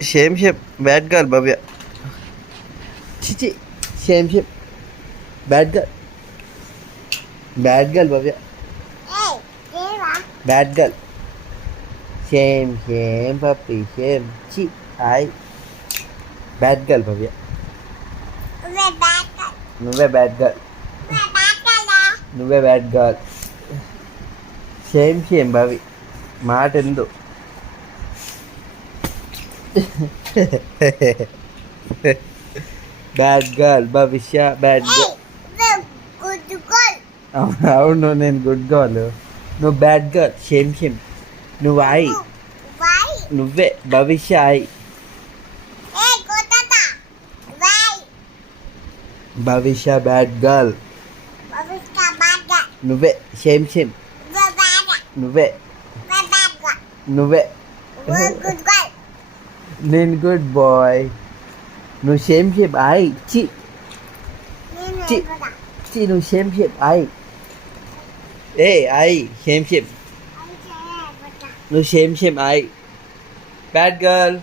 Shame. Bad girl, Bhavya. Chichi. Shame. Bad girl. Bad girl, Bhavya. Hey, Deva. Bad girl. Shame, puppy, shame. Chi. Hi. Bad girl, Bhavya. We're back. Nuve bad girl. We're back. Nuve bad girl. Shame, Bhavi. Matendu. Bad girl, Bhavisha, bad girl. Hey, we're good girl. అవును నేను good girl నువ్వు bad girl shame నువ్వు I Why? నువ్వే భవిష్య I Hey, go tata. Why? భవిష్య bad girl Babushka bad girl. నువ్వే shame We're bad. నువ్వే We're bad girl. నువ్వే We're good girl. నేను గుడ్ బాయ్ నువ్వు షేమ్ ఐ చి Chi. చి నువ్వు shame I A I shame నువ్వు షేమ్ ఐ బ్యాడ్ గర్ల్